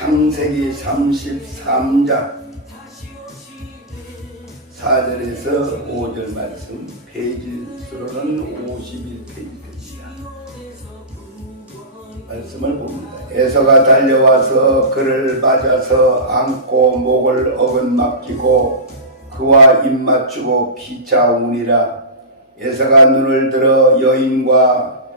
창세기 33장 4절에서 5절 말씀, 페이지 수로는 51페이지 됩니다. 말씀을 봅니다. 에서가 달려와서 그를 맞아서 안고 목을 어긋맞기고 그와 입맞추고 피차우니라. 에서가 눈을 들어 여인과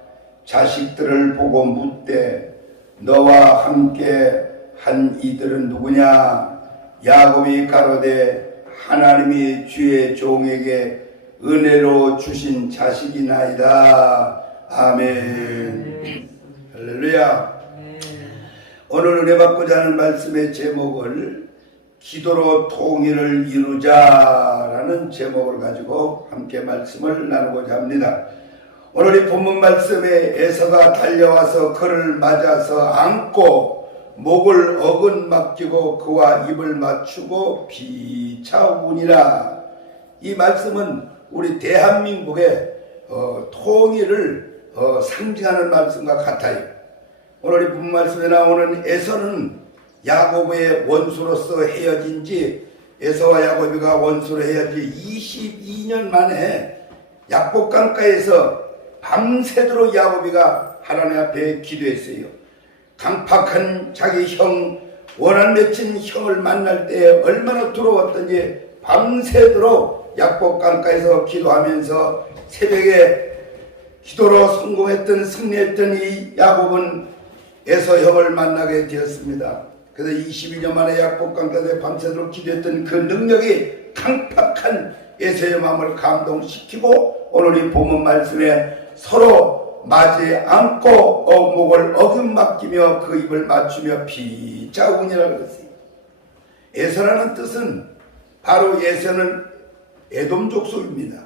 자식들을 보고 묻되 너와 함께 한 이들은 누구냐? 야곱이 가로되 하나님이 주의 종에게 은혜로 주신 자식이나이다. 아멘. 할렐루야. 오늘 은혜 받고자 하는 말씀의 제목을 기도로 통일을 이루자라는 제목을 가지고 함께 말씀을 나누고자 합니다. 오늘 이 본문 말씀에 에서가 달려와서 그를 맞아서 안고 목을 어긋맞기고 그와 입을 맞추고 피차우니라. 이 말씀은 우리 대한민국의 통일을 상징하는 말씀과 같아요. 오늘 이 본문 말씀에 나오는 에서는 야곱의 원수로서 헤어진 지, 에서와 야곱이가 원수로 헤어진 22년 만에 약복강가에서 밤새도록 야곱이가 하나님 앞에 기도했어요. 강팍한 자기 형, 원한 맺힌 형을 만날 때 얼마나 두려웠던지 밤새도록 약복강가에서 기도하면서 새벽에 기도로 성공했던, 승리했던 이 야곱은 에서 형을 만나게 되었습니다. 그래서 22년 만에 약복강가에 밤새도록 기도했던 그 능력이 강팍한 에서의 마음을 감동시키고 오늘 이 본문 말씀에 서로 맞이 않고 목을 어긋맞기며 그 입을 맞추며 피차우니라고 그랬어요. 에서라는 뜻은 바로 에서는 에돔 족속입니다.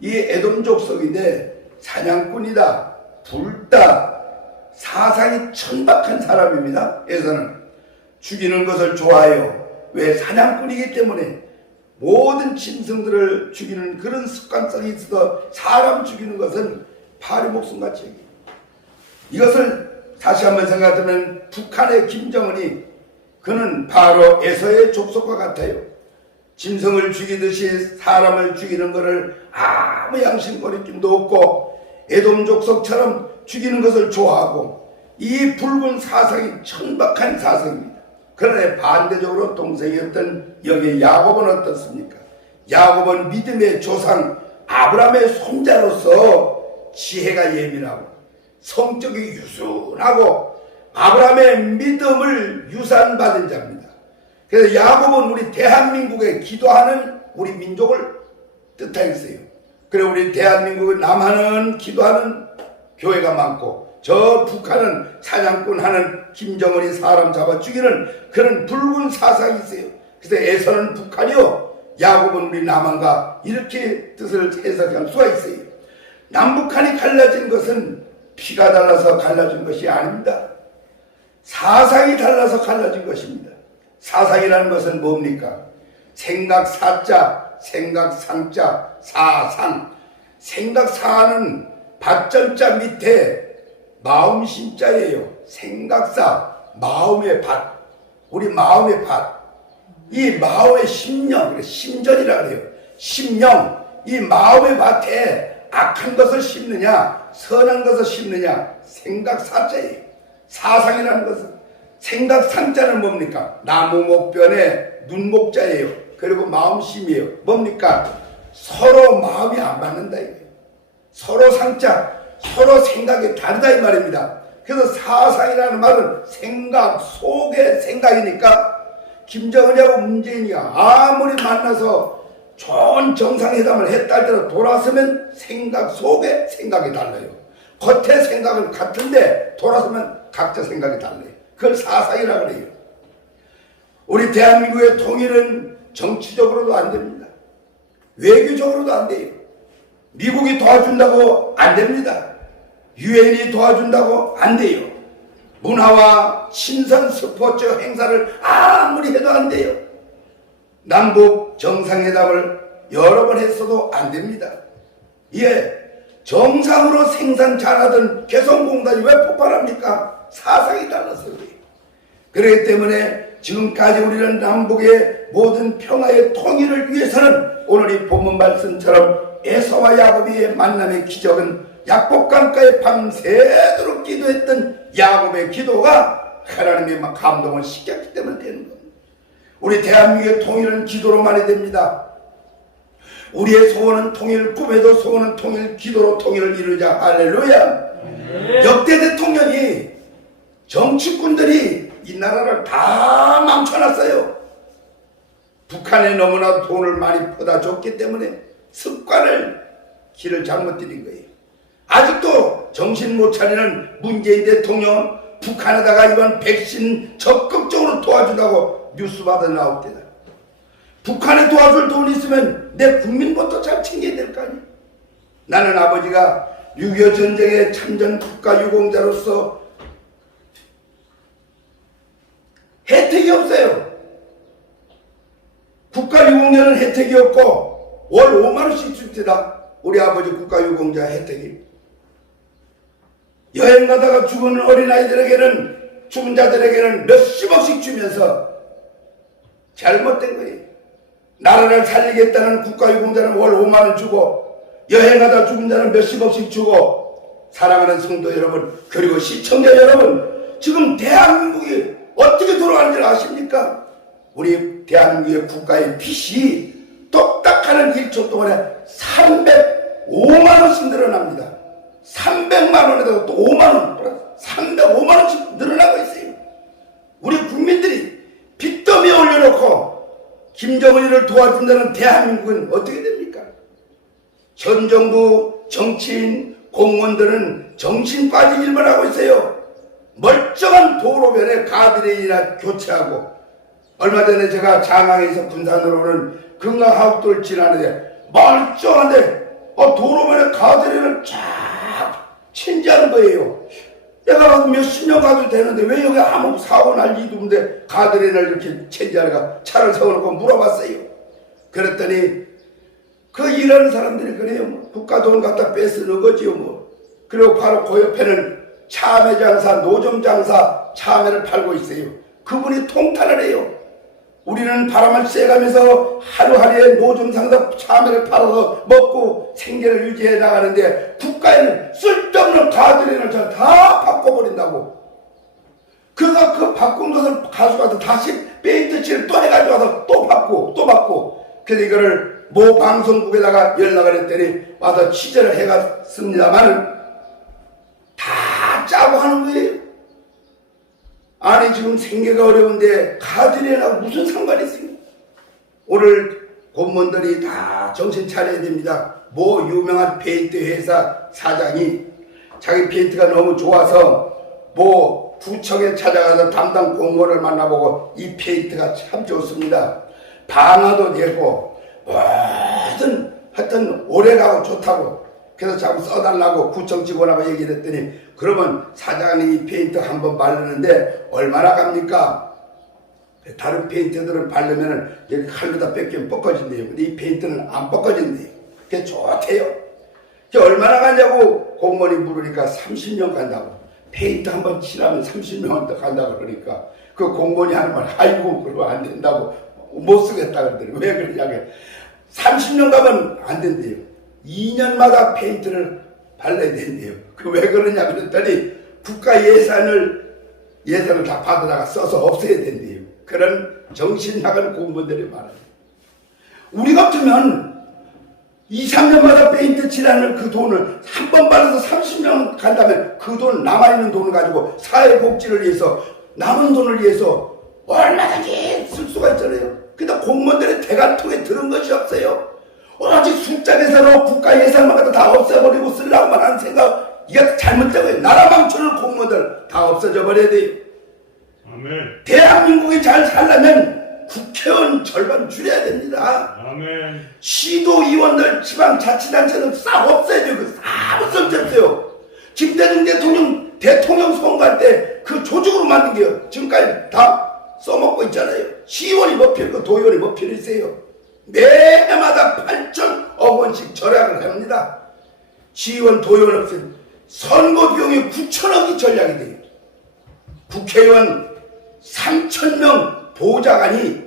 이 에돔 족속인데 사냥꾼이다, 불다, 사상이 천박한 사람입니다. 에서는 죽이는 것을 좋아해요. 왜? 사냥꾼이기 때문에 모든 짐승들을 죽이는 그런 습관성이 있어서 사람 죽이는 것은 파리 목숨같이 여겨요. 이것을 다시 한번 생각하면 북한의 김정은이 그는 바로 에서의 족속과 같아요. 짐승을 죽이듯이 사람을 죽이는 것을 아무 양심거리낌도 없고 에돔 족속처럼 죽이는 것을 좋아하고 이 붉은 사상이 천박한 사상입니다. 그러나 반대적으로 동생이었던 여기 야곱은 어떻습니까? 야곱은 믿음의 조상 아브라함의 손자로서 지혜가 예민하고 성격이 유순하고 아브라함의 믿음을 유산받은 자입니다. 그래서 야곱은 우리 대한민국에 기도하는 우리 민족을 뜻하겠어요. 그래서 우리 대한민국을 남한은 기도하는 교회가 많고 저 북한은 사냥꾼 하는 김정은이 사람 잡아 죽이는 그런 붉은 사상이 있어요. 그래서 에서는 북한이요, 야곱은 우리 남한과 이렇게 뜻을 해석할 수가 있어요. 남북한이 갈라진 것은 피가 달라서 갈라진 것이 아닙니다. 사상이 달라서 갈라진 것입니다. 사상이라는 것은 뭡니까? 생각 사자, 생각 상자, 사상. 생각 사는 밭전자 밑에 마음 심자예요. 생각사, 마음의 밭. 우리 마음의 밭. 이 마음의 심령, 심전이라 그래요. 심령, 이 마음의 밭에 악한 것을 심느냐, 선한 것을 심느냐, 생각사자예요. 사상이라는 것은, 생각상자는 뭡니까? 나무 목변에 눈목자예요. 그리고 마음심이에요. 뭡니까? 서로 마음이 안 맞는다 이거예요. 서로 상자, 서로 생각이 다르다 이 말입니다. 그래서 사상이라는 말은 생각 속의 생각이니까 김정은이하고 문재인이가 아무리 만나서 좋은 정상회담을 했다 할때도 돌아서면 생각 속의 생각이 달라요. 겉의 생각은 같은데 돌아서면 각자 생각이 달라요. 그걸 사상이라고 해요. 우리 대한민국의 통일은 정치적으로도 안 됩니다. 외교적으로도 안 돼요. 미국이 도와준다고 안 됩니다. 유엔이 도와준다고 안 돼요. 문화와 신선 스포츠 행사를 아무리 해도 안 돼요. 남북 정상회담을 여러 번 했어도 안 됩니다. 예, 정상으로 생산 잘하던 개성공단이 왜 폭발합니까? 사상이 달라서 그래요. 그렇기 때문에 지금까지 우리는 남북의 모든 평화의 통일을 위해서는 오늘 이 본문 말씀처럼 에서와 야곱의 만남의 기적은 약복강가에 밤새도록 기도했던 야곱의 기도가 하나님의 감동을 시켰기 때문에 되는 겁니다. 우리 대한민국의 통일은 기도로만이 됩니다. 우리의 소원은 통일, 꿈에도 소원은 통일, 기도로 통일을 이루자. 할렐루야. 역대 대통령이, 정치꾼들이 이 나라를 다 망쳐놨어요. 북한에 너무나 돈을 많이 퍼다 줬기 때문에 습관을 길을 잘못 들인 거예요. 아직도 정신 못 차리는 문재인 대통령은 북한에다가 이번 백신 적극적으로 도와준다고 뉴스마다 나올 때다. 북한에 도와줄 돈 있으면 내 국민부터 잘 챙겨야 될 거 아니에요. 나는 아버지가 6.25 전쟁에 참전 국가유공자로서 혜택이 없어요. 국가유공자는 혜택이 없고 월 5만원씩 줍니다. 우리 아버지 국가유공자 혜택이. 여행 가다가 죽은 어린아이들에게는, 죽은 자들에게는 몇십억씩 주면서 잘못된 거예요. 나라를 살리겠다는 국가유공자는 월 5만원 주고, 여행 가다 죽은 자는 몇십억씩 주고. 사랑하는 성도 여러분, 그리고 시청자 여러분, 지금 대한민국이 어떻게 돌아가는지 아십니까? 우리 대한민국의 국가의 빚이 똑딱하는 1초 동안에 305만원씩 늘어납니다. 300만원에다가 또 5만원, 305만원씩 늘어나고 있어요. 우리 국민들이 빚더미에 올려놓고 김정은이를 도와준다는 대한민국은 어떻게 됩니까? 전 정부, 정치인, 공무원들은 정신 빠진 일만 하고 있어요. 멀쩡한 도로변에 가드레일이나 교체하고, 얼마 전에 제가 장항에서 군산으로 오는 금강하옥도를 지나는데 멀쩡한데 도로변에 가드레일을 쫙 체인지하는 거예요. 내가 몇십 년 가도 되는데 왜 여기 아무 사고 날 일도 없는데 가드레일을 이렇게 체인지하는가, 차를 세워놓고 물어봤어요. 그랬더니 그 일하는 사람들이 그래요. 뭐. 국가 돈 갖다 뺏으는 거지요. 뭐. 그리고 바로 그 옆에는 참외 장사, 노점 장사 참외를 팔고 있어요. 그분이 통탄을 해요. 우리는 바람을 쐬가면서 하루하루에 노점 상사 참외를 팔아서 먹고 생계를 유지해 나가는데 국가에는 쓸데없는 가드레일을 다 바꿔버린다고. 그가 그 바꾼 것을 가져가서 다시 페인트 칠을 또 해가지고 와서 또 바꾸고. 그래서 이거를 모 방송국에다가 연락을 했더니 와서 취재를 해갔습니다만 다 짜고 하는 거예요. 아니 지금 생계가 어려운데 가드레일하고 무슨 상관이 있습니까? 오늘 공무원들이 다 정신 차려야 됩니다. 모 유명한 페인트 회사 사장이 자기 페인트가 너무 좋아서 모 구청에 찾아가서 담당 공무원을 만나보고 이 페인트가 참 좋습니다. 방화도 되고 하여튼 오래가고 좋다고 그래서 자꾸 써달라고 구청 직원하고 얘기를 했더니 그러면 사장님이 이 페인트 한번 바르는데 얼마나 갑니까? 다른 페인트들은 바르면은 여기 칼로다 뺏기면 뻗어진대요. 근데 이 페인트는 안 뻗어진대요. 그게 좋대요. 그게 얼마나 가냐고 공무원이 물으니까 30년 간다고. 페인트 한번 칠하면 30년 간다고 그러니까 그 공무원이 하는 말 아이고 그러면 안 된다고 못 쓰겠다 그러더니 왜 그러냐고 30년 가면 안 된대요. 2년마다 페인트를 발라야 된대요. 그 왜 그러냐 그랬더니 국가 예산을 다 받아다가 써서 없애야 된대요. 그런 정신 나간 공무원들이 많아요. 우리 같으면 2, 3년마다 페인트 칠하는 그 돈을 한 번 받아서 30년 간다면 그 돈 남아있는 돈을 가지고 사회복지를 위해서 남은 돈을 위해서 얼마든지 쓸 수가 있잖아요. 근데 공무원들의 대가통에 들은 것이 없어요. 오직 숫자 계산으로 국가 예산만 갖다 다 없애버리고 쓰려고만 하는 생각, 이게 잘못된 거예요. 나라 망치는 공무원들 다 없어져 버려야 돼요. 아멘. 대한민국이 잘 살려면 국회의원 절반 줄여야 됩니다. 아멘. 시도의원들 지방자치단체는 싹 없애야 돼요. 아무 쓸데없어요. 김대중 대통령 선거할 때 그 조직으로 만든 게요. 지금까지 다 써먹고 있잖아요. 시의원이 뭐 필요, 도의원이 뭐 필요 있어요. 매해마다 8천억 원씩 절약을 합니다. 시의원, 도의원 없으면 선거 비용이 9천억이 절약이 돼요. 국회의원 3,000명 보좌관이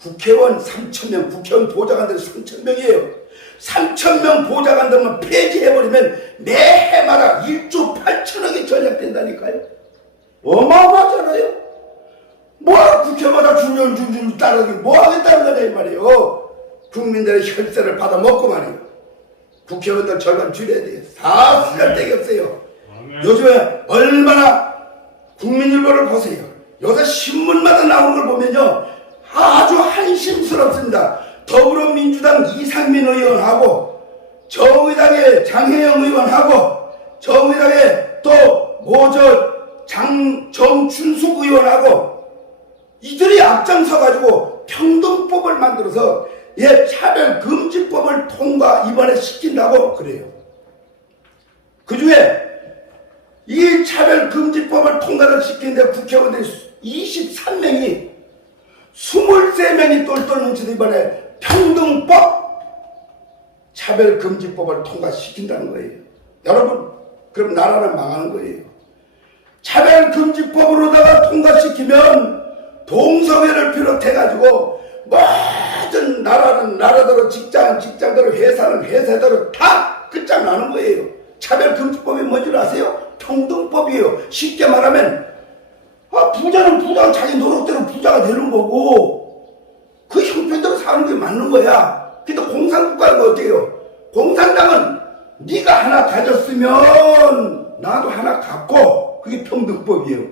국회의원 3,000명, 국회의원 보좌관들이 3,000명이에요. 3,000명 보좌관들만 폐지해버리면 매해마다 1조 8천억이 전략된다니까요. 어마어마하잖아요. 뭐하러 국회마다 줄줄 따르기 뭐 하겠다는 거냐 이 말이에요. 국민들의 혈세를 받아 먹고 말이에요. 국회의원들 절반 줄여야 돼요. 다 쓸데기 없어요. 요즘에 얼마나 국민일보를 보세요. 요새 신문마다 나오는 걸 보면요 아주 한심스럽습니다. 더불어민주당 이상민 의원하고 정의당의 장혜영 의원하고 정의당의 또 정춘숙 의원하고 이들이 앞장서가지고 평등법을 만들어서 차별금지법을 통과 이번에 시킨다고 그래요. 그 중에 이 차별금지법을 통과를 시키는데 국회의원들이 23명이 23명이 똘똘 뭉쳐서 이번에 평등법 차별금지법을 통과시킨다는 거예요. 여러분 그럼 나라는 망하는 거예요. 차별금지법으로다가 통과시키면 동성애를 비롯해가지고 모든 나라는 나라대로 직장대로 회사는 회사대로 다 끝장나는 거예요. 차별금지법이 뭔지 아세요? 평등법이에요. 쉽게 말하면 부자는 부자가 자기 노력대로 부자가 되는 거고 그 형편대로 사는 게 맞는 거야. 근데 공산국가는 어떻게 해요? 공산당은 네가 하나 가졌으면 나도 하나 갖고 그게 평등법이에요.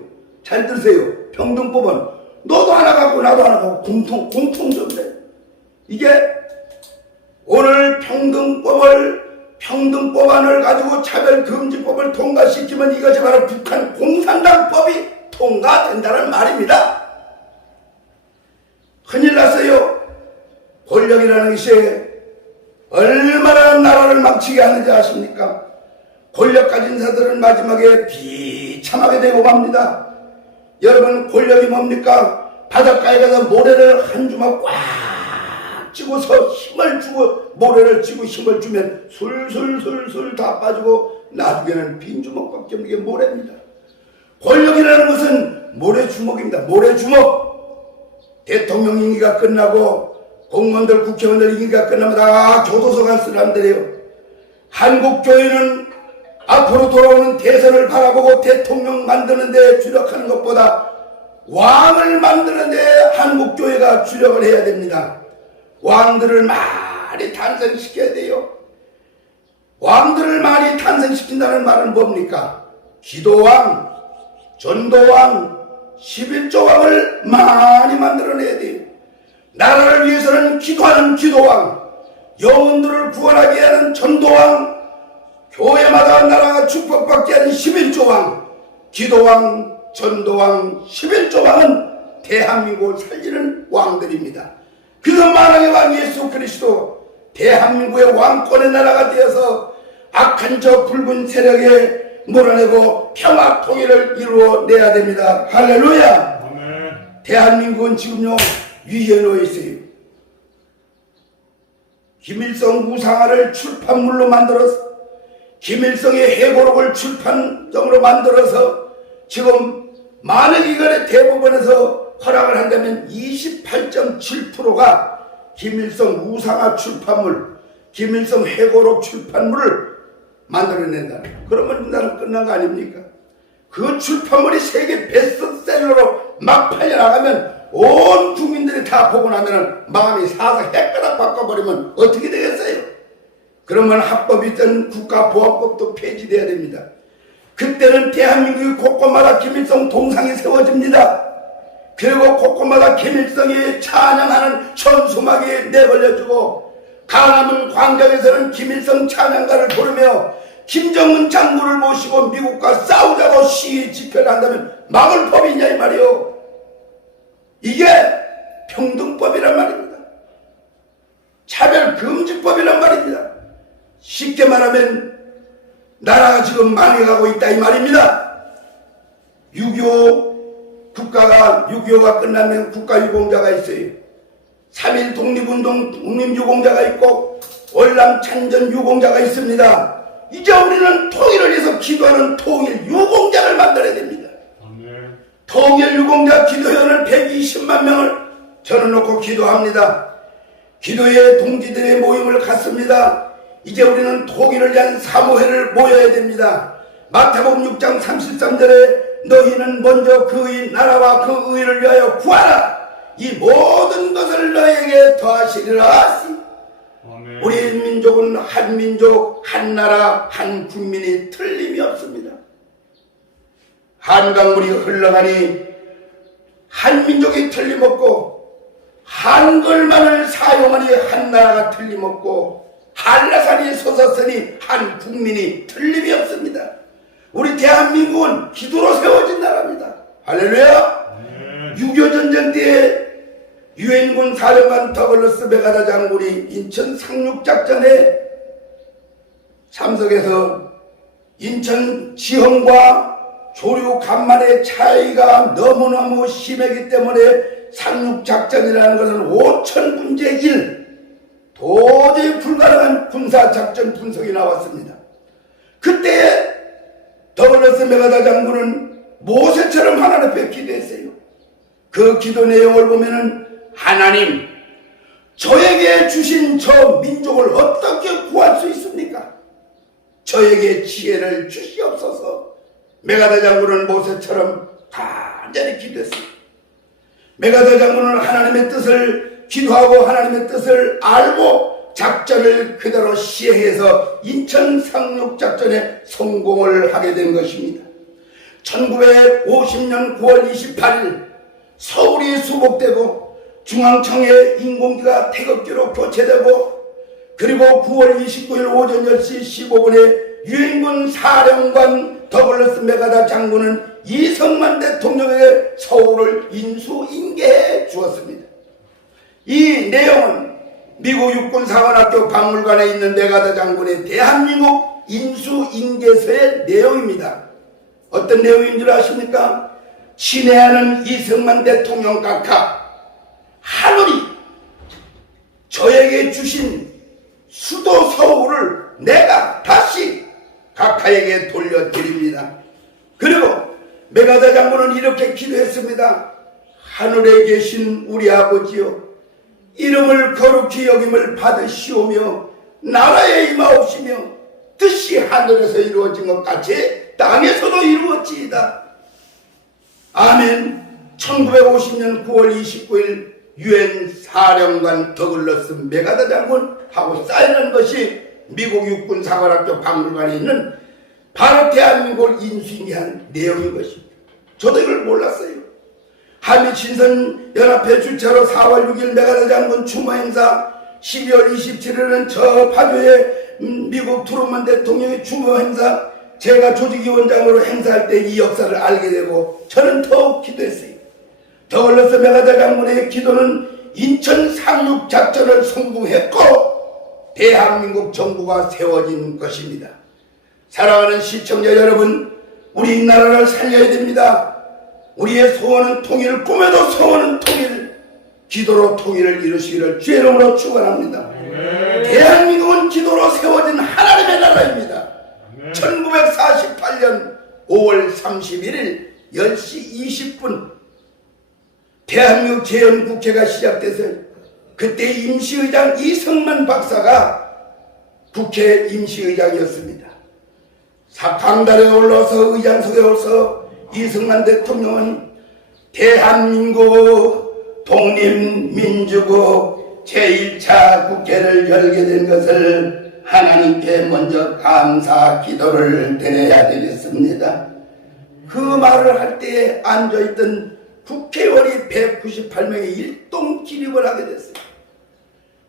잘 들으세요. 평등법은 너도 하나 갖고 나도 하나 갖고 공통점이래. 이게 오늘 평등법안을 가지고 차별금지법을 통과시키면 이것이 바로 북한 공산당법이 통과된다는 말입니다. 큰일 났어요. 권력이라는 것이 얼마나 나라를 망치게 하는지 아십니까? 권력 가진 자들은 마지막에 비참하게 되고 맙니다. 여러분 권력이 뭡니까? 바닷가에 가서 모래를 한 주먹 꽉 쥐고서 힘을 주고 모래를 쥐고 힘을 주면 술술술술 다 빠지고 나중에는 빈 주먹밖에 없는 게 모래입니다. 권력이라는 것은 모래주먹입니다. 모래주먹. 대통령 임기가 끝나고 공무원들 국회의원들 임기가 끝나면 다 교도소 갈 사람들이에요. 한국교회는 앞으로 돌아오는 대선을 바라보고 대통령 만드는 데 주력하는 것보다 왕을 만드는 데 한국교회가 주력을 해야 됩니다. 왕들을 많이 탄생시켜야 돼요. 왕들을 많이 탄생시킨다는 말은 뭡니까? 기도왕, 전도왕, 11조왕을 많이 만들어내야 돼요. 나라를 위해서는 기도하는 기도왕, 영혼들을 구원하게 하는 전도왕, 교회마다 나라가 축복받게 하는 11조왕, 기도왕, 전도왕, 11조왕은 대한민국을 살리는 왕들입니다. 그래서 만왕의 왕 예수 그리스도 대한민국의 왕권의 나라가 되어서 악한 저 붉은 세력에 몰아내고 평화 통일을 이루어내야 됩니다. 할렐루야. 아멘. 대한민국은 지금요 위기에 놓여 있어요. 김일성 무상화를 출판물로 만들어서 김일성의 해고록을 출판정으로 만들어서 지금 만행이간의 대법원에서 허락을 한다면 28.7%가 김일성 무상화 출판물, 김일성 해고록 출판물을 만들어낸다. 그러면 우리나라는 끝난 거 아닙니까? 그 출판물이 세계 베스트셀러로 막 팔려나가면 온 국민들이 다 보고 나면 마음이 사서 헷가닥 바꿔버리면 어떻게 되겠어요? 그러면 합법이든 국가보안법도 폐지돼야 됩니다. 그때는 대한민국의 곳곳마다 김일성 동상이 세워집니다. 그리고 곳곳마다 김일성이 찬양하는 천수막이 내걸려주고 강화문 광장에서는 김일성 찬양가를 부르며 김정은 장군을 모시고 미국과 싸우자고 시위 집회를 한다면 막을 법이 있냐 이 말이요. 이게 평등법이란 말입니다. 차별금지법이란 말입니다. 쉽게 말하면 나라가 지금 망해가고 있다 이 말입니다. 6.25 국가가 6.25가 끝나면 국가유공자가 있어요. 3.1 독립운동 독립유공자가 있고 월남 찬전 유공자가 있습니다. 이제 우리는 통일을 위해서 기도하는 통일 유공자를 만들어야 됩니다. 통일유공자 기도회원을 120만 명을 저는 놓고 기도합니다. 기도회 동지들의 모임을 갖습니다. 이제 우리는 통일을 위한 사모회를 모여야 됩니다. 마태복음 6장 33절에 너희는 먼저 그의 나라와 그 의를 위하여 구하라. 이 모든 것을 너희에게 더하시리라. 아멘. 우리 민족은 한 민족, 한 나라, 한 국민이 틀림이 없습니다. 한강물이 흘러가니 한 민족이 틀림없고, 한글만을 사용하니 한 나라가 틀림없고, 한라산이 솟았으니 한 국민이 틀림이 없습니다. 우리 대한민국은 기도로 세워진 나라입니다. 할렐루야. 6.25 전쟁 때 유엔군 사령관 더글러스 맥아더 장군이 인천 상륙작전에 참석해서 인천 지형과 조류 간만의 차이가 너무너무 심하기 때문에 상륙작전이라는 것은 5,000군제 1, 도저히 불가능한 군사작전 분석이 나왔습니다. 그때 더글러스 맥아더 장군은 모세처럼 하나님 앞에 기도했어요. 그 기도 내용을 보면은, 하나님, 저에게 주신 저 민족을 어떻게 구할 수 있습니까? 저에게 지혜를 주시옵소서. 맥아더 장군은 모세처럼 간절히 기도했습니다. 맥아더 장군은 하나님의 뜻을 기도하고 하나님의 뜻을 알고 작전을 그대로 시행해서 인천 상륙작전에 성공을 하게 된 것입니다. 1950년 9월 28일 서울이 수복되고 중앙청의 인공기가 태극기로 교체되고, 그리고 9월 29일 오전 10시 15분에 유엔군 사령관 더글러스 맥아더 장군은 이승만 대통령에게 서울을 인수인계해 주었습니다. 이 내용은 미국 육군사관학교 박물관에 있는 맥아더 장군의 대한민국 인수인계서의 내용입니다. 어떤 내용인 줄 아십니까? 친애하는 이승만 대통령 각하, 하늘이 저에게 주신 수도 서울을 내가 다시 각하에게 돌려드립니다. 그리고 맥아더 장군은 이렇게 기도했습니다. 하늘에 계신 우리 아버지여, 이름을 거룩히 여김을 받으시오며 나라에 임하옵시며 뜻이 하늘에서 이루어진 것 같이 땅에서도 이루어지이다. 아멘. 1950년 9월 29일 유엔 사령관 더글러스 맥아더 장군하고 사인한 것이 미국 육군사관학교 박물관에 있는 바로 대한민국을 인수인계한 내용인 것입니다. 저도 이걸 몰랐어요. 한미친선연합회 주최로 4월 6일 맥아더 장군 추모 행사, 12월 27일은 저 파주에 미국 트루먼 대통령의 추모 행사, 제가 조직위원장으로 행사할 때 이 역사를 알게 되고 저는 더욱 기도했어요. 더글러스 맥아더 장군의 기도는 인천 상륙작전을 성공했고 대한민국 정부가 세워진 것입니다. 사랑하는 시청자 여러분, 우리 나라를 살려야 됩니다. 우리의 소원은 통일, 꿈에도 소원은 통일, 기도로 통일을 이루시기를 주의 이름으로 축원합니다. 대한민국은 기도로 세워진 하나님의 나라입니다. 1948년 5월 31일 10시 20분 대한민국 재헌국회가 시작돼서 그때 임시의장 이승만 박사가 국회 임시의장이었습니다. 강단에 올라서 의장석에 올라서 이승만 대통령은 대한민국 독립민주국 제1차 국회를 열게 된 것을 하나님께 먼저 감사 기도를 드려야 되겠습니다. 그 말을 할 때에 앉아있던 국회의원이 198명이 일동 기립을 하게 됐어요.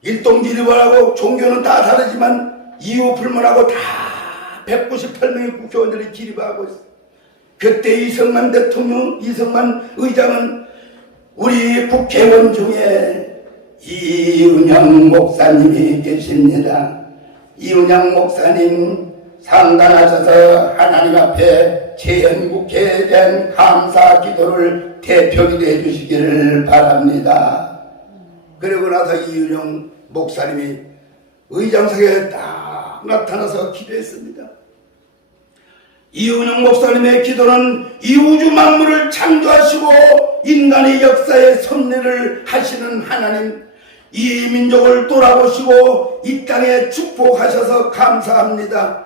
일동 기립을 하고 종교는 다 다르지만 이유 불문하고 다 198명의 국회의원들이 기립하고 있어요. 그때 이승만 대통령, 이승만 의장은 우리 국회의원 중에 이은영 목사님이 계십니다. 이은영 목사님 상단하셔서 하나님 앞에 재헌국회에 대한 감사 기도를 대표기도해 주시기를 바랍니다. 그리고 나서 이은영 목사님이 의장석에 딱 나타나서 기도했습니다. 이은영 목사님의 기도는 이 우주 만물을 창조하시고 인간의 역사에 섭리를 하시는 하나님, 이 민족을 돌아보시고 이 땅에 축복하셔서 감사합니다.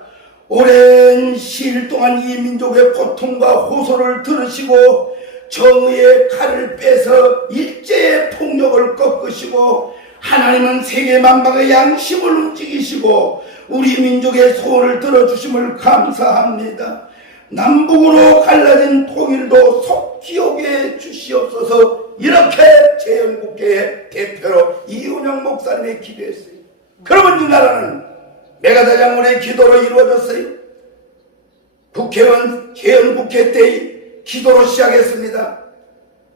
오랜 시일 동안 이 민족의 고통과 호소를 들으시고 정의의 칼을 빼서 일제의 폭력을 꺾으시고 하나님은 세계 만방의 양심을 움직이시고 우리 민족의 소원을 들어주심을 감사합니다. 남북으로 갈라진 통일도 속히 오게 주시옵소서. 이렇게 재연국회의 대표로 이은영 목사님이 기도했어요. 그러면 이 나라는 메가다 장군의 기도로 이루어졌어요. 국회의원 재연국회 때의 기도로 시작했습니다.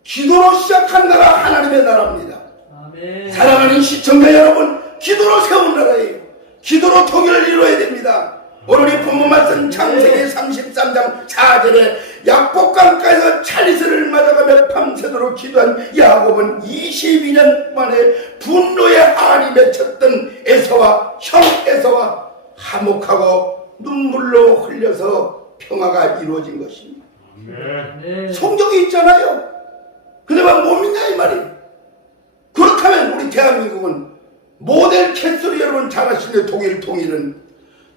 기도로 시작한 나라 하나님의 나라입니다. 아멘. 사랑하는 시청자 여러분, 기도로 세운 나라예요. 기도로 통일을 이루어야 됩니다. 오늘 이 본문 말씀 창세기 33장 4절에 약복강가에서 찰리스를 맞아가며 밤새도록 기도한 야곱은 22년 만에 분노의 한이 맺혔던 형 에서와 화목하고 눈물로 흘려서 평화가 이루어진 것입니다. 네. 성경이 있잖아요. 근데 못 믿냐 이 말이에요. 그렇다면 우리 대한민국은 모델 캔슬이 여러분 잘 아시는데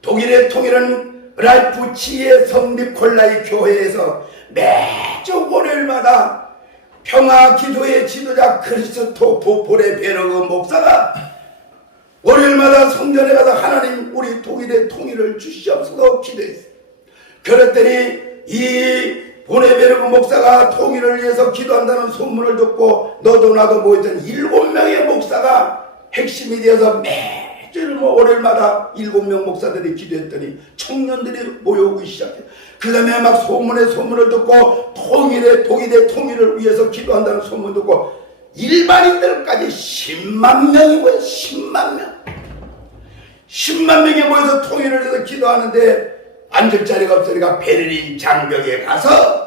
독일의 통일은 라이프 치의 성립 콜라이 교회에서 매주 월요일마다 평화 기도의 지도자 크리스토프 보레베르그 목사가 월요일마다 성전에 가서 하나님 우리 독일의 통일을 주시옵소서 기도했어요. 그랬더니 이 보레베르그 목사가 통일을 위해서 기도한다는 소문을 듣고 너도 나도 모였던 7명의 목사가 핵심이 되어서 매주 월요일마다 7명 목사들이 기도했더니 청년들이 모여오기 시작해요. 그 다음에 막 소문을 듣고 독일의 통일을 위해서 기도한다는 소문 듣고 일반인들까지 10만 명이고요. 10만 명. 10만 명이 모여서 통일을 위해서 기도하는데 앉을 자리가 없으니까 베를린 장벽에 가서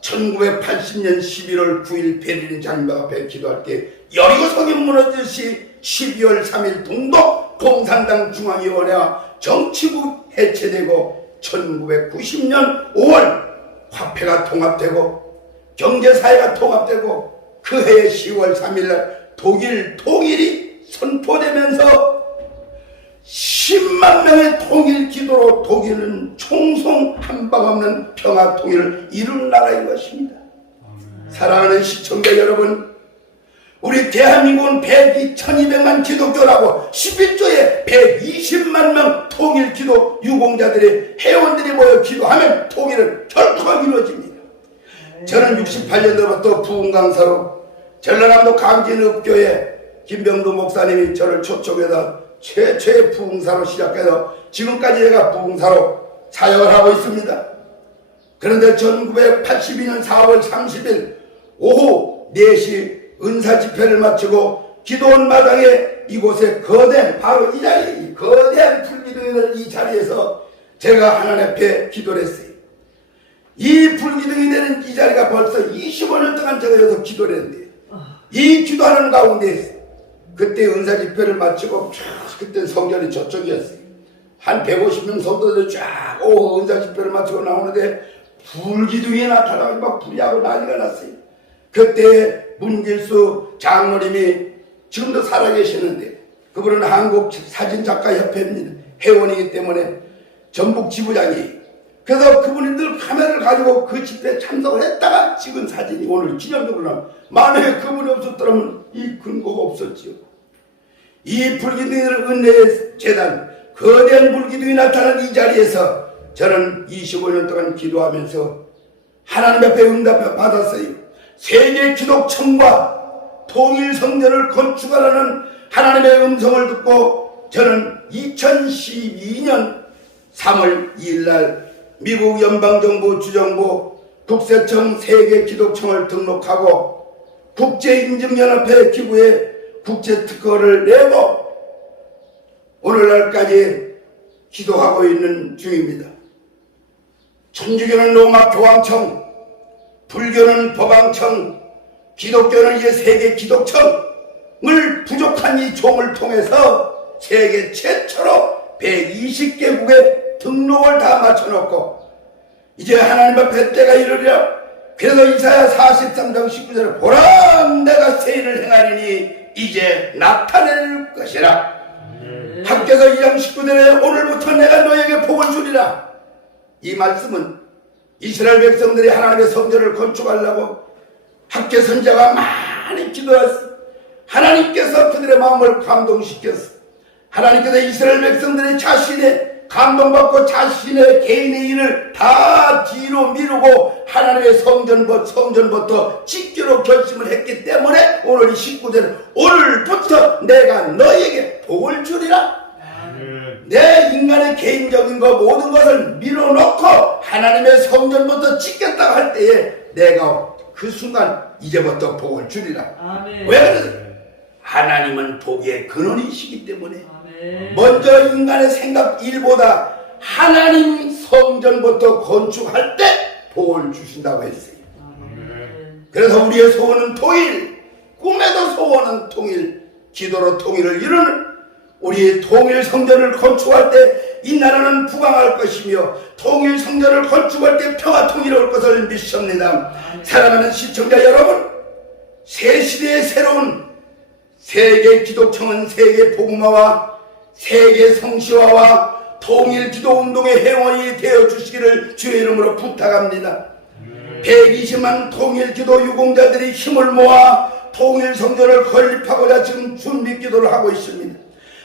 1980년 11월 9일 베를린 장벽 앞에 기도할 때 여리고 성이 무너지듯이 12월 3일 동독 공산당 중앙위원회와 정치국 해체되고 1990년 5월 화폐가 통합되고 경제사회가 통합되고 그 해의 10월 3일날 독일 통일이 선포되면서 10만 명의 통일 기도로 독일은 총성 한 방 없는 평화 통일을 이룬 나라인 것입니다. 사랑하는 시청자 여러분, 우리 대한민국은 1200만 기독교라고 11조에 120만 명 통일 기도 유공자들이 회원들이 모여 기도하면 통일은 결코 이루어집니다. 저는 68년도부터 부흥강사로 전라남도 강진읍교회 김병도 목사님이 저를 초청해서 최초의 부흥사로 시작해서 지금까지 제가 부흥사로 사역을 하고 있습니다. 그런데 1982년 4월 30일 오후 4시 은사 집회를 마치고 기도원 마당에 이곳에 바로 이 자리, 거대한 불기둥이 이 자리에서 제가 하나님 앞에 기도를 했어요. 이 불기둥이 되는 이 자리가 벌써 25년 동안 제가 여기서 기도를 했는데 이 기도하는 가운데 그때 은사 집회를 마치고 그때 성전이 저쪽이었어요. 한 150명 성도들이 쫙 은사 집회를 마치고 나오는데 불기둥이 나타나고 막 불이 하고 난리가 났어요. 그때 문길수 장로님이 지금도 살아계시는데 그분은 한국사진작가협회입니다. 회원이기 때문에 전북 지부장이 그래서 그분이 늘 카메라를 가지고 그 집회에 참석을 했다가 찍은 사진이 오늘 기념적으로 나옵니다. 만약에 그분이 없었더라면 이 근거가 없었지요. 이 불기둥이를 은혜의 재단 거대한 불기둥이 나타난 이 자리에서 저는 25년 동안 기도하면서 하나님 앞에 응답을 받았어요. 세계 기독청과 통일 성전을 건축하라는 하나님의 음성을 듣고 저는 2012년 3월 2일 날 미국 연방정부 주정부 국세청 세계 기독청을 등록하고 국제인증연합회 기구에 국제특허를 내고 오늘날까지 기도하고 있는 중입니다. 천주교는 로마 교황청, 불교는 법왕청, 기독교는 이제 세계 기독청을 부족한 이 종을 통해서 세계 최초로 120개국에 등록을 다 맞춰놓고 이제 하나님 앞에 때가 이르리라. 그래서 이사야 43장 19절에 보라 내가 새 일을 행하리니 이제 나타낼 것이라. 학개서 2장 19절에 오늘부터 내가 너에게 복을 주리라. 이 말씀은 이스라엘 백성들이 하나님의 성전을 건축하려고 학개 선지자가 많이 기도했어. 하나님께서 그들의 마음을 감동시켰어. 하나님께서 이스라엘 백성들이 자신의 감동받고 자신의 개인의 일을 다 뒤로 미루고 하나님의 성전부터 짓기로 결심을 했기 때문에 오늘 이 19절은 오늘부터 내가 너에게 복을 주리라. 내 인간의 개인적인 것 모든 것을 밀어놓고 하나님의 성전부터 짓겠다고 할 때에 내가 그 순간 이제부터 복을 주리라. 아멘. 왜 그러세요? 하나님은 복의 근원이시기 때문에 먼저 인간의 생각 일보다 하나님 성전부터 건축할 때 복을 주신다고 했어요. 그래서 우리의 소원은 통일, 꿈에도 소원은 통일, 기도로 통일을 이루는 우리 통일 성전을 건축할 때 이 나라는 부강할 것이며 통일 성전을 건축할 때 평화 통일이 올 것을 믿습니다. 사랑하는 시청자 여러분, 새 시대의 새로운 세계 기독청은 세계 복음화와 세계 성시화와 통일 기도 운동의 회원이 되어 주시기를 주의 이름으로 부탁합니다. 120만 통일 기도 유공자들이 힘을 모아 통일 성전을 건립하고자 지금 준비 기도를 하고 있습니다.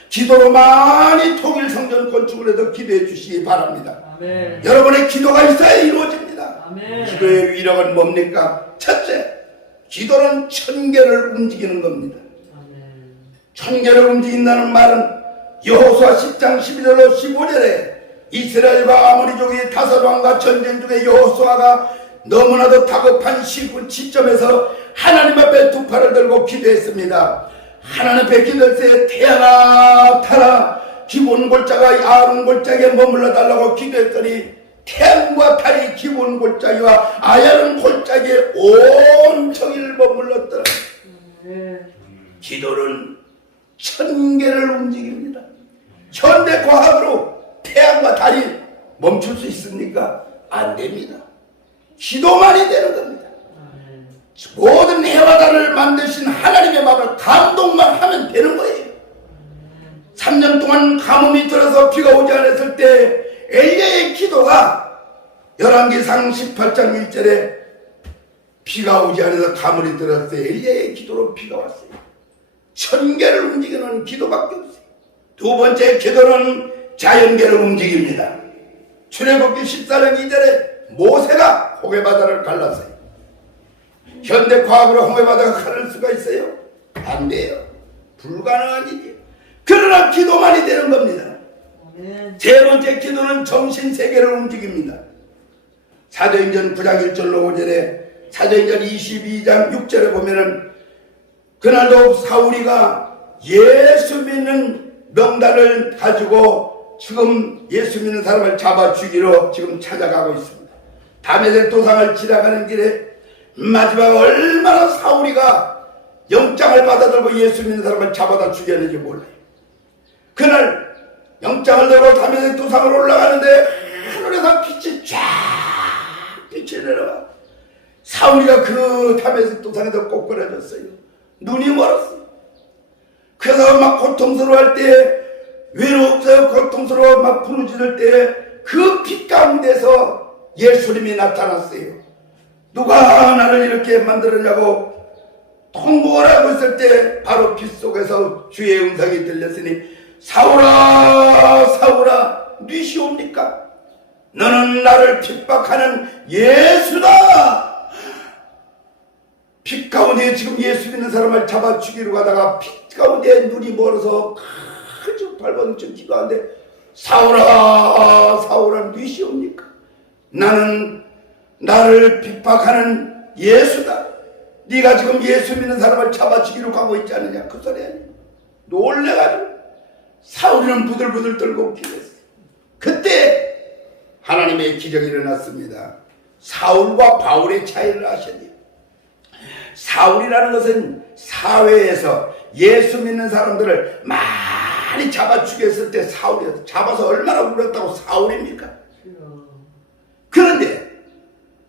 기도로 많이 통일 성전 건축을 해서 기도해 주시기 바랍니다. 아멘. 여러분의 기도가 있어야 이루어집니다. 아멘. 기도의 위력은 뭡니까? 첫째, 기도는 천계를 움직이는 겁니다. 아멘. 천계를 움직인다는 말은 여호수아 10장 12절로 15절에 이스라엘과 아모리족의 다섯 왕과 전쟁 중에 여호수아가 너무나도 다급한 시점에서 하나님 앞에 두 팔을 들고 기도했습니다. 하나님 앞에 기도할 때 태양아 타라, 기본 골짜가 아론 골짜기에 머물러 달라고 기도했더니 태양과 달이 기본 골짜기와 아야론 골짜기에 온종일 머물렀더라. 기도는 천계를 움직입니다. 현대 과학으로 태양과 달이 멈출 수 있습니까? 안 됩니다. 기도만이 되는 겁니다. 모든 해와 달을 만드신 하나님의 마음을 감동만 하면 되는 거예요. 3년 동안 가뭄이 들어서 비가 오지 않았을 때 엘리야의 기도가 열왕기상 18장 1절에 비가 오지 않아서 가물이 들었을 때 엘리야의 기도로 비가 왔어요. 천계를 움직이는 기도밖에 없어요. 두 번째 기도는 자연계를 움직입니다. 출애굽기 14장 2절에 모세가 홍해바다를 갈랐어요. 현대 과학으로 홍해바다가 가를 수가 있어요? 안 돼요. 불가능한 일이에요. 그러나 기도만이 되는 겁니다. 세 번째 기도는 정신세계를 움직입니다. 사도행전 9장 1절로 5절에 사도행전 22장 6절에 보면은 그날도 사울이가 예수 믿는 명단을 가지고 지금 예수 믿는 사람을 잡아 죽이러 지금 찾아가고 있습니다. 다메섹 도상을 지나가는 길에 마지막 얼마나 사울이가 영장을 받아들고 예수 믿는 사람을 잡아다 죽였는지 몰라요. 그날 영장을 들고 다메섹 도상을 올라가는데 하늘에서 빛이 쫙 빛이 내려와. 사울이가 그 다메섹 도상에서 꼬꾸라졌어요. 눈이 멀었어요. 그래서 막 고통스러워할 때, 외롭어서 고통스러워 막 부르짖을 때 그 빛 가운데서 예수님이 나타났어요. 누가 나를 이렇게 만들었냐고 통곡을 하고 있을 때 바로 빛 속에서 주의 음성이 들렸으니 사울아 사울아 뉘시옵니까? 너는 나를 핍박하는 예수다. 빛 가운데 지금 예수 믿는 사람을 잡아 죽이러 가다가 빛 가운데 눈이 멀어서 아주 발버둥쳐 기도하는데 사울아 사울아 뉘시옵니까? 나는 나를 핍박하는 예수다. 네가 지금 예수 믿는 사람을 잡아 죽이러 가고 있지 않느냐 그 소리 아니야. 놀래가지고 사울이는 부들부들 떨고 기도했어요. 그때 하나님의 기적이 일어났습니다. 사울과 바울의 차이를 아셔야 돼요. 사울이라는 것은 사회에서 예수 믿는 사람들을 많이 잡아 죽였을 때 사울이 잡아서 얼마나 울었다고 사울입니까? 그런데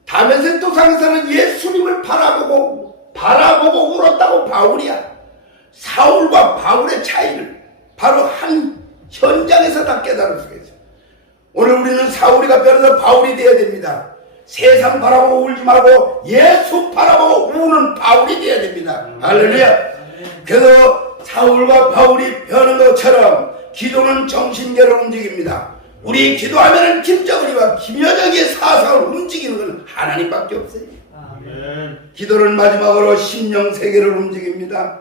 다메섹도상에서는 예수님을 바라보고 울었다고 바울이야. 사울과 바울의 차이를 바로 한 현장에서 다 깨달을 수가 있어요. 오늘 우리는 사울이가 변해서 바울이 되어야 됩니다. 세상 바라보고 울지 말고 예수 바라보고 우는 바울이 되어야 됩니다. 할렐루야. 그래서 사울과 바울이 변한 것처럼 기도는 정신계를 움직입니다. 우리 기도하면 김정은이와 김여정의 사상을 움직이는 건 하나님밖에 없어요. 아멘. 기도는 마지막으로 심령세계를 움직입니다.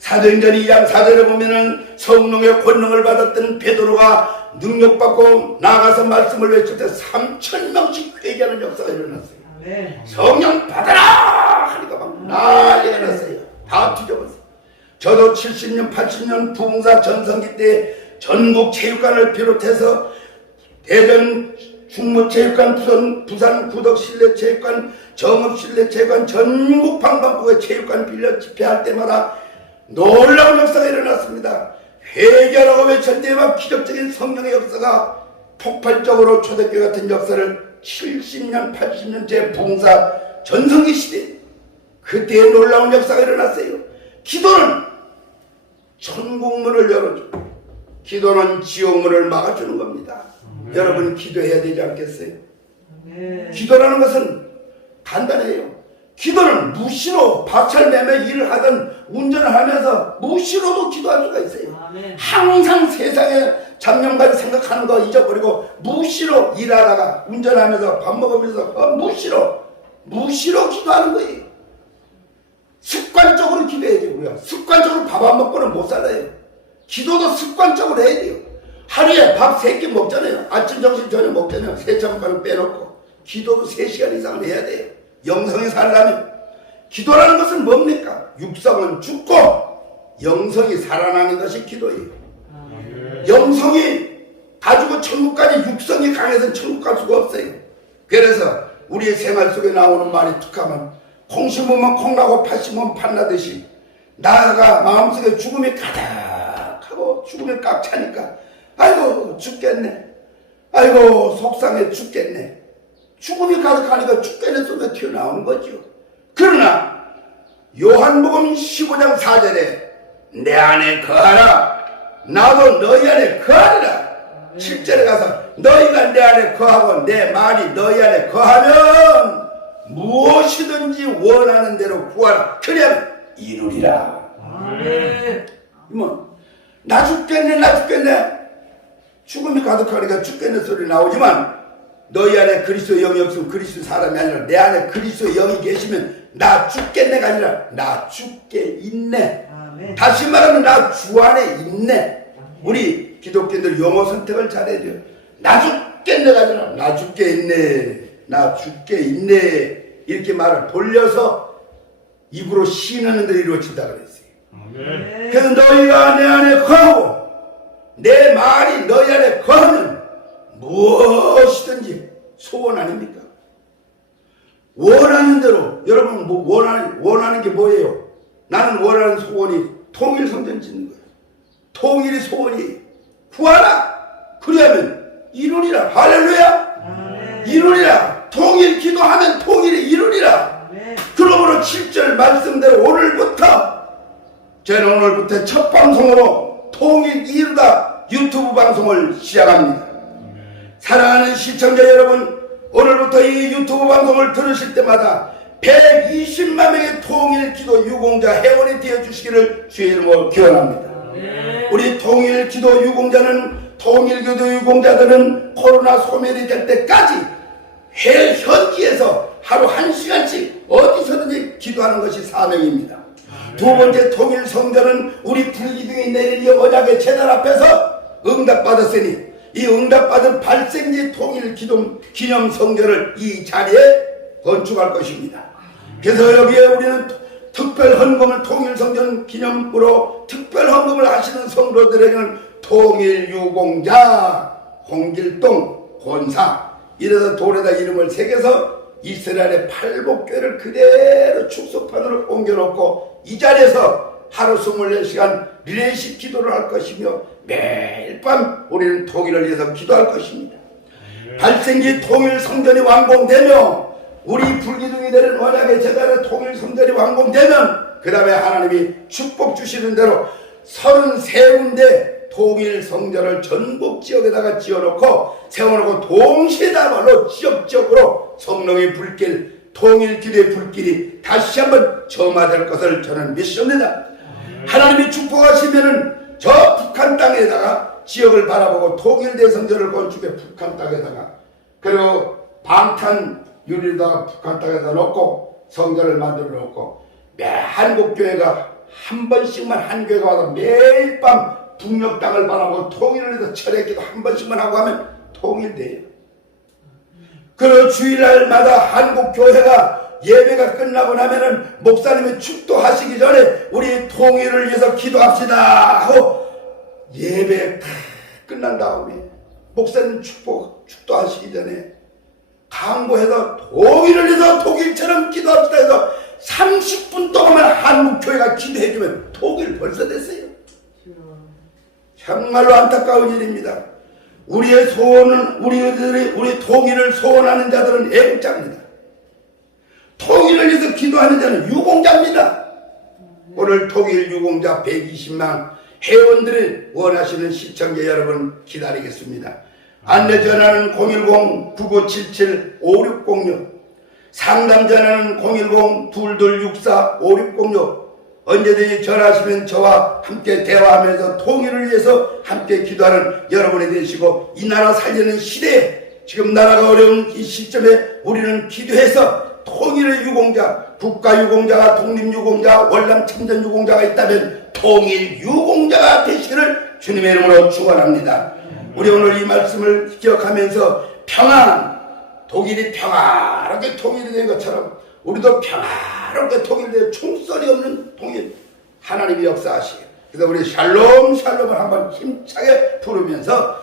사도행전 2장 4절에 보면은 성령의 권능을 받았던 베드로가 능력받고 나가서 말씀을 외칠 때 3,000명씩 회개하는 역사가 일어났어요. 아멘. 성령 받아라 하니까 막 난리가 났어요. 다 뒤져봤어요. 저도 70년 80년 부흥사 전성기 때 전국 체육관을 비롯해서 대전 충무체육관, 부산 구덕실내체육관, 정읍실내체육관, 전국 방방곡에 체육관 빌려 집회할 때마다 놀라운 역사가 일어났습니다. 회개하라고 외칠 때만 기적적인 성령의 역사가 폭발적으로 초대교회 같은 역사를 70년 80년째 부흥사 전성기 시대 그때에 놀라운 역사가 일어났어요. 기도는 천국문을 열어주고 기도는 지옥문을 막아주는 겁니다. 여러분 기도해야 되지 않겠어요? 기도라는 것은 간단해요. 기도는 무시로 박찰매매 일을 하든 운전을 하면서 무시로도 기도할 수가 있어요. 항상 세상에 잡념까지 생각하는 거 잊어버리고 무시로 일하다가 운전하면서 밥 먹으면서 무시로 기도하는 거예요. 습관적으로 기도해야죠. 우리가 습관적으로 밥 안 먹고는 못 살아요. 기도도 습관적으로 해야 돼요. 하루에 밥 3끼 먹잖아요. 아침, 점심, 저녁 먹잖아요. 3차만큼 빼놓고. 기도도 3시간 이상은 해야 돼요. 영성이 살려면. 기도라는 것은 뭡니까? 육성은 죽고 영성이 살아나는 것이 기도예요. 영성이 가지고 천국까지 육성이 강해서는 천국 갈 수가 없어요. 그래서 우리의 생활 속에 나오는 말이 툭하면 콩 심으면 콩나고 팥 심으면 팥나듯이 나가 마음속에 죽음이 가득하고 죽음이 꽉 차니까 아이고 죽겠네, 아이고 속상해 죽겠네, 죽음이 가득하니까 죽겠네 소리가 튀어나오는 거죠. 그러나 요한복음 15장 4절에 내 안에 거하라 나도 너희 안에 거하리라. 7절에 가서 너희가 내 안에 거하고 내 말이 너희 안에 거하면 무엇이든지 원하는 대로 구하라. 그래야 이루리라. 뭐 나 죽겠네 죽음이 가득하니까 죽겠네 소리 나오지만 너희 안에 그리스도의 영이 없으면 그리스도 사람이 아니라 내 안에 그리스도의 영이 계시면 나 죽겠네가 아니라 나 죽게 있네. 아멘. 다시 말하면 나 주 안에 있네. 우리 기독교인들 영어 선택을 잘해야 돼요. 나 죽겠네가 아니라 나 죽게 있네, 나 죽게 있네 이렇게 말을 돌려서 입으로 시인하는 대로 이루어진다 그랬어요. 아멘. 그래서 너희가 내 안에 거하고 내 말이 너희 안에 거하면 무엇이든지 소원 아닙니까? 원하는 대로. 여러분 뭐 원하는 게 뭐예요? 나는 원하는 소원이 통일 성전 짓는 거예요. 통일이 소원이 구하라. 그리하면 이루리라. 할렐루야. 아멘. 이루리라. 통일 기도하면 통일이 이루리라. 아멘. 그러므로 7절 말씀대로 저는 오늘부터 첫 방송으로 통일 이루다 유튜브 방송을 시작합니다. 사랑하는 시청자 여러분, 오늘부터 이 유튜브 방송을 들으실 때마다 120만 명의 통일 기도 유공자 회원이 되어 주시기를 주의 이름으로 기원합니다. 우리 통일 기도 유공자는 통일 기도 유공자들은 코로나 소멸이 될 때까지 현지에서 하루 1시간씩 어디서든지 기도하는 것이 사명입니다. 두 번째, 통일 성전은 우리 불기둥이 내릴 언약의 제단 앞에서 응답받았으니 이 응답받은 발생지 통일 기념 성전을 이 자리에 건축할 것입니다. 그래서 여기에 우리는 특별 헌금을 통일 성전 기념으로 특별 헌금을 하시는 성도들에게는 통일 유공자 홍길동 권사 이래서 돌에다 이름을 새겨서 이스라엘의 팔복교회를 그대로 축소판으로 옮겨놓고 이 자리에서 하루 24시간 리레이식 기도를 할 것이며 매일 밤 우리는 통일을 위해서 기도할 것입니다. 발생기 통일 성전이 완공되며 우리 불기둥이 되는 언약의 제단의 통일 성전이 완공되면 그 다음에 하나님이 축복 주시는 대로 33군데 통일 성전을 전국 지역에다가 지어놓고 세워놓고 동시다발로 지역적으로 성령의 불길, 통일 기도의 불길이 다시 한번 점화될 것을 저는 믿습니다. 하나님이 축복하시면은 저 북한 땅에다가 지역을 바라보고 통일대 성전을 건축해 북한 땅에다가, 그리고 방탄 유리에다가 북한 땅에다 놓고 성전을 만들어 놓고, 한국교회가 한 번씩만 한 교회가 와서 매일 밤 북녘 땅을 바라보고 통일을 해서 철회기도 한 번씩만 하고 하면 통일돼요. 그리고 주일날마다 한국교회가 예배가 끝나고 나면은 목사님이 축도하시기 전에 우리 통일을 위해서 기도합시다 하고 예배 다 끝난 다음에 목사님 축도하시기 전에 강구해서 통일을 위해서 독일처럼 기도합시다 해서 30분 동안만 한국교회가 기도해주면 독일 벌써 됐어요. 정말로 안타까운 일입니다. 우리의 소원은 우리 통일을 소원하는 자들은 애국자입니다. 통일을 위해서 기도하는 자는 유공자입니다. 오늘 통일 유공자 120만 회원들을 원하시는 시청자 여러분 기다리겠습니다. 안내 전화는 010-9977-5606, 상담 전화는 010-2264-5606. 언제든지 전화하시면 저와 함께 대화하면서 통일을 위해서 함께 기도하는 여러분이 되시고, 이 나라 살리는 시대에 지금 나라가 어려운 이 시점에 우리는 기도해서 통일의 유공자, 국가 유공자가 독립 유공자, 월남 참전 유공자가 있다면 통일 유공자가 되시기를 주님의 이름으로 축원합니다. 우리 오늘 이 말씀을 기억하면서 평안, 독일이 평화롭게 통일이 된 것처럼 우리도 평화롭게 통일되어 총소리 없는 통일 하나님이 역사하시게, 그래서 우리 샬롬 샬롬을 한번 힘차게 부르면서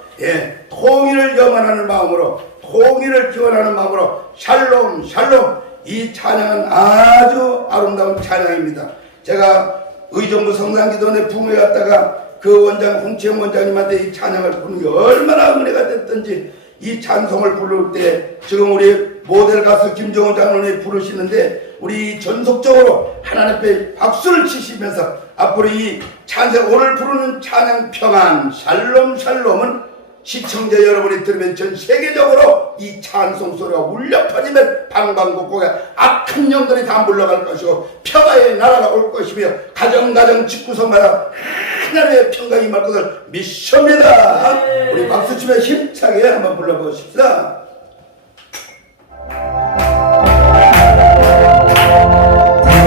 통일을 염원하는 마음으로, 통일을 기원하는 마음으로 샬롬 샬롬, 이 찬양은 아주 아름다운 찬양입니다. 제가 의정부 성산기도원에 부모에 갔다가 그 원장 홍채영 원장님한테 이 찬양을 부르는 게 얼마나 은혜가 됐던지, 이 찬송을 부를 때 지금 우리 모델 가수 김정은 장로님이 부르시는데 우리 전속적으로 하나님 앞에 박수를 치시면서 앞으로 이 찬송, 오늘 부르는 찬양 평안 샬롬 샬롬은 시청자 여러분이 들으면 전 세계적으로 이 찬송 소리가 울려 퍼지면 방방곡곡에 악한 영들이 다 물러갈 것이고 평화의 나라가 올 것이며 가정 집구석마다 하나님의 평강이 임할 것을 믿습니다. 우리 박수치며 힘차게 한번 불러보십시다.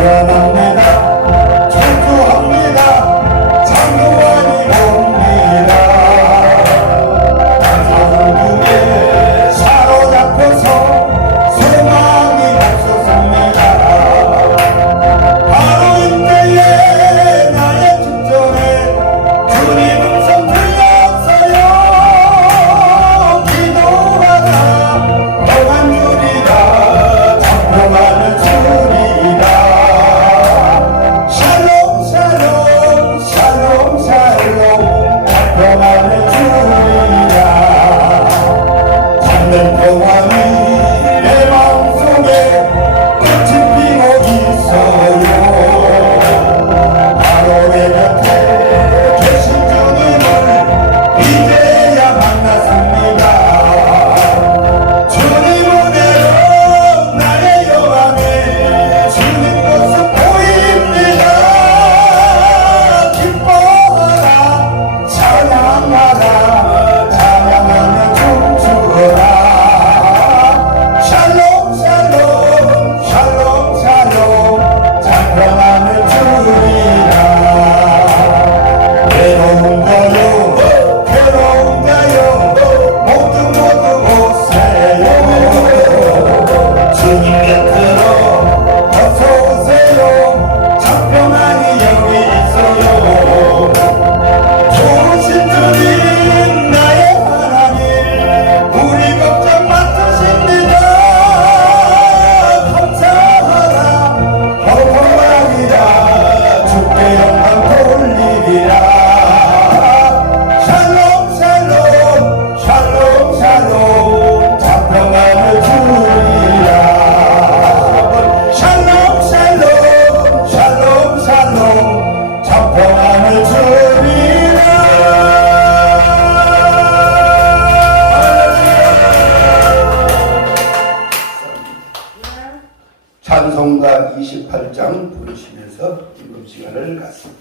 불안합니다. 철저합니다. 장로하니 옵니다. 자존심에 사로잡혀서 소망이 없었습니다. 바로 이때에 나의 직전에 주님 음성 들렸어요. 기도하라. 기도 시간을 갖습니다.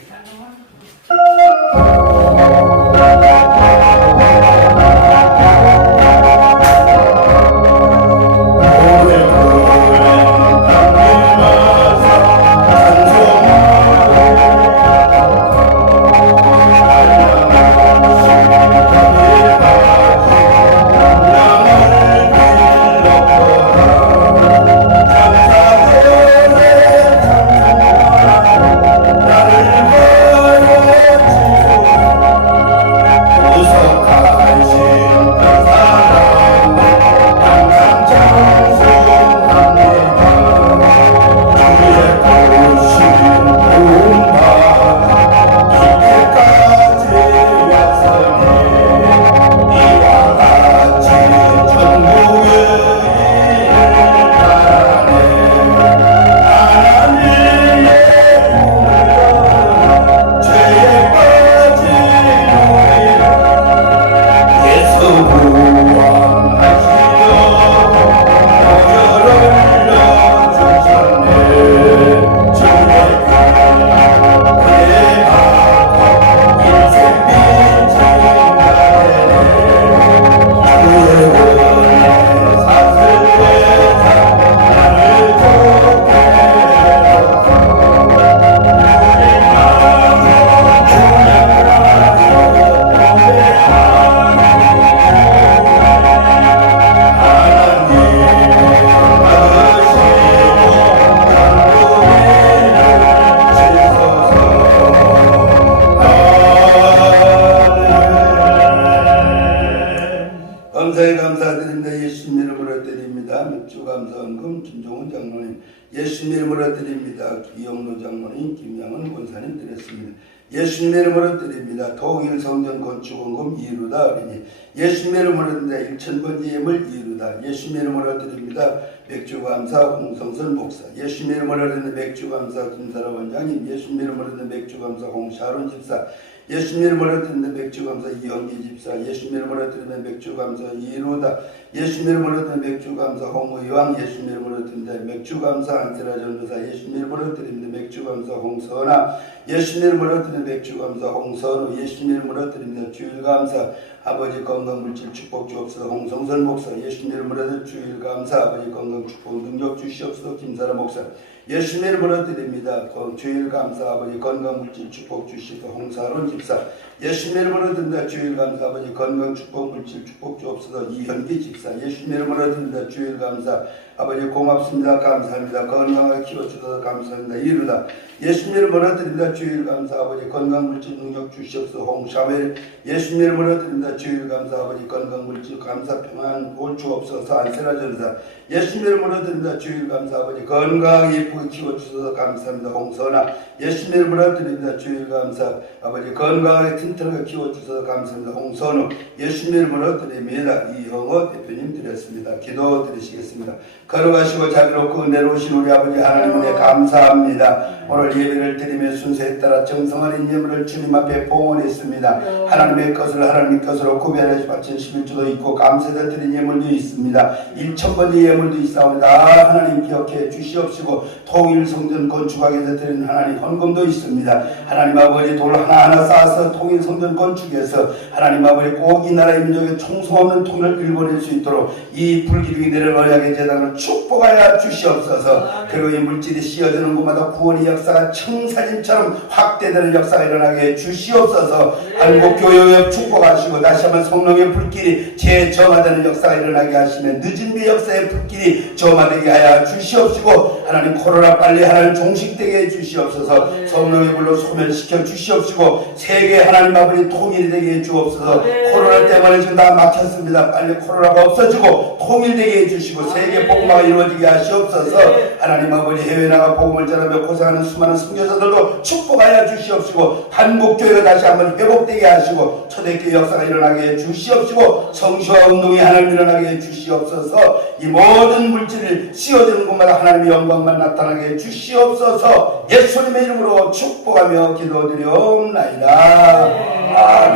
감사드립니다. 예수님 이름으로 드립니다. 맥주 감사원금 김종훈 장로님, 예수님 이름으로 드립니다. 이영로 장로님, 김양은 권사님 드렸습니다. 예수님 이름으로 드립니다. 통일 성전 건축원금 이루다 어린이, 예수님 이름으로 드립니다. 1000번째 예물 이루다, 예수님 이름으로 드립니다. 맥주 감사 홍성선 목사, 예수님 이름으로 드립니다. 맥주 감사 김사라 원장님, 예수님 이름으로 드립니다. 맥주 감사 홍샤론 집사, 예수님 이름으로 드립니다. 맥주 감사 이영기 집사, 예수님 이름으로 드립니다. 맥주 감사 이루다, 예수님 이름으로 드립니다. 맥주 감사 홍의왕, 예수님 이름으로 드립니다. 맥주 감사 안세라 전도사, 예수님 이름으로 드립니다. 맥주 감사 홍선아, 예수님 이름으로 드립니다. 맥주 감사 홍선우, 예수님 이름으로 드립니다. 주일 감사 아버지 건강 물질 축복 주옵소서. 홍성선 목사, 예수님 이름으로 드립니다. 주일 감사 아버지 건강 축복 능력 주시옵소서. 김사라 목사, 예수님 이름으로 드립니다. 주일 감사 아버지 건강 물질 축복 주시옵소서. 홍사론 집사, 예수님 이름으로 드립니다. 주일 감사 아버지 건강 축복 물질 축복 주옵소서. 이현기 집사, 예수님 이름으로 드립니다. 주일 감사 아버지 고맙습니다. 감사합니다. 건강하게 키워주셔서 감사합니다. 이루다, 예수님 이름으로 드립니다. 주일 감사 아버지 건강 물질 능력 주시옵소서. 홍샤멜, 예수님 이름으로 드립니다. 주일 감사 아버지 건강 물질 감사 평안 볼 주옵소서. 안세라 전사, 예수님 이름으로 드립니다. 주일 감사 아버지 건강 예쁘게 키워주셔서 감사합니다. 홍선아, 예수님 이름으로 드립니다. 주일 감사 아버지 건강하게 튼튼하게 키워주셔서 감사합니다. 홍선우, 예수님 이름으로 드립니다. 이형호 대표님 드렸습니다. 기도 드리시겠습니다. 걸어가시고 자비롭고 은혜로우신 우리 아버지 하나님 은혜 감사합니다. 오늘 예배를 드리며 순서에 따라 정성한 예물을 주님 앞에 봉헌했습니다. 하나님의 것을 하나님 것으로 구별해서 바친 11조도 있고 감사를 드린 예물도 있습니다. 1000번째 예물도 있사옵니다. 하나님 기억해 주시옵시고 통일 성전 건축하기 위해서 드린 하나님 헌금도 있습니다. 하나님 아버지 돌 하나하나 쌓아서 통일 성전 건축해서 하나님 아버지 꼭 이 나라의 민족의 총성없는 통일을 일궈낼 수 있도록 이 불기둥이 내려올 언약의 재단을 축복하여 주시옵소서. 그리고 이 물질이 씌어지는 곳마다 구원의 역사가 청사진처럼 확대되는 역사가 일어나게 해 주시옵소서. 한국교회에 축복하시고 다시 한번 성령의 불길이 재점화되는 역사가 일어나게 하시며 늦은 비 역사의 불길이 점화되게 하여 주시옵시고 하나님 코로나 빨리 하나님 종식되게 해 주시옵소서. 성령의 불로 소멸시켜 주시옵시고 세계 하나님 아버지 통일이 되게 해 주옵소서. 코로나 때문에 지금 다 막혔습니다. 빨리 코로나가 없어지고 통일되게 해주시고 세계 복음화가 이루어지게 하시옵소서. 하나님 아버지 해외 나가 복음을 전하며 고생하는 수많은 선교사들도 축복하여 주시옵시고 한국교회가 다시 한번 회복되게 하시고 초대교회 역사가 일어나게 해 주시옵시고 성시와 운동이 하나님 일어나게 해 주시옵소서. 이 모든 물질을 씌워주는 곳마다 하나님의 영광만 나타나게 해 주시옵소서. 예수님의 이름으로 축복하며 기도드리옵나이다.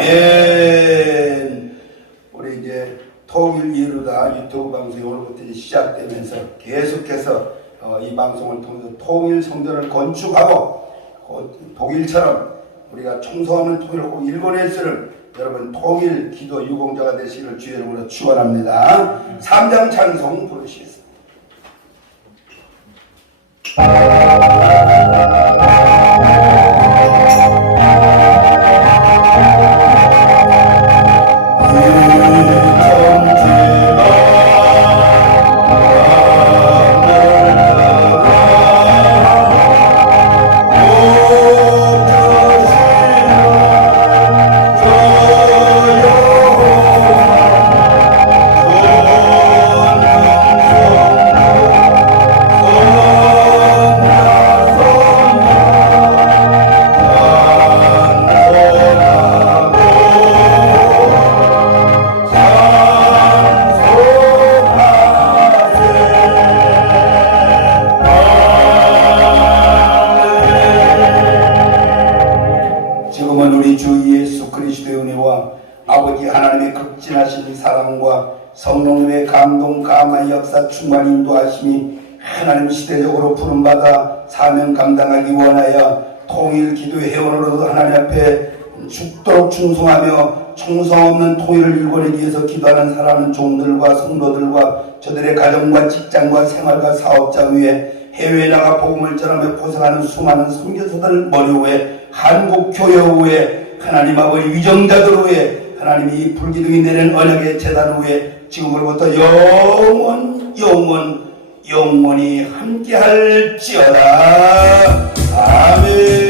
아멘. 우리 이제 통일 이루다 유튜브 방송이 오늘부터 시작되면서 계속해서 이 방송을 통해서 통일 성전을 건축하고 독일처럼 우리가 청소하는 통일을 꼭 일궈낼 수 있는 여러분 통일 기도 유공자가 되시기를 주의 이름으로 축원합니다. 3장 찬송 부르시겠습니다. 지금은 우리 주 예수 그리스도의 은혜와 아버지 하나님의 극진하신 사랑과 성령님의 감동 감화 역사 충만 인도하심이 하나님 시대적으로 부름받아 사명 감당하기 원하여 통일 기도의 회원으로도 하나님 앞에 죽도록 충성하며 총성 없는 통일을 일궈내기 위해서 기도하는 사랑하는 종들과 성도들과 저들의 가정과 직장과 생활과 사업자 위에 해외에 나가 복음을 전하며 고생하는 수많은 선교사들 머리 위에 한국 교회 위에 하나님 아버지 위정자들 위에 하나님이 불기둥이 내리는 언약의 제단 위에 지금으로부터 영원히 함께할지어다. 아멘.